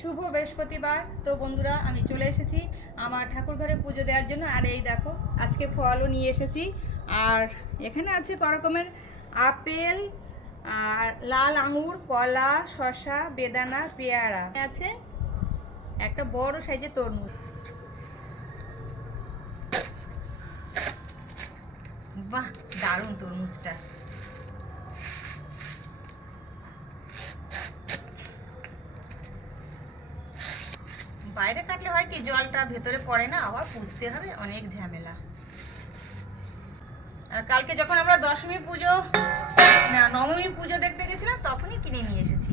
শুভ বৃহস্পতিবার। তো বন্ধুরা, আমি চলে এসেছি আমার ঠাকুর ঘরে পুজো দেওয়ার জন্য। আর এই দেখো, আজকে ফলও নিয়ে এসেছি। আর এখানে আছে ক রকমের আপেল, আর লাল আঙুর, কলা, শসা, বেদানা, পেয়ারা আছে, একটা বড় সাইজের তরমুজ। বাহ, দারুণ তরমুজটা। বাইরে কাটলে হয় কি, জলটা ভেতরে পড়ে না, আবার পুষতে হবে, অনেক ঝামেলা। আর কালকে যখন আমরা দশমী পুজো না নবমী পুজো দেখতে গেছিলাম, তখনই কিনে নিয়ে এসেছি।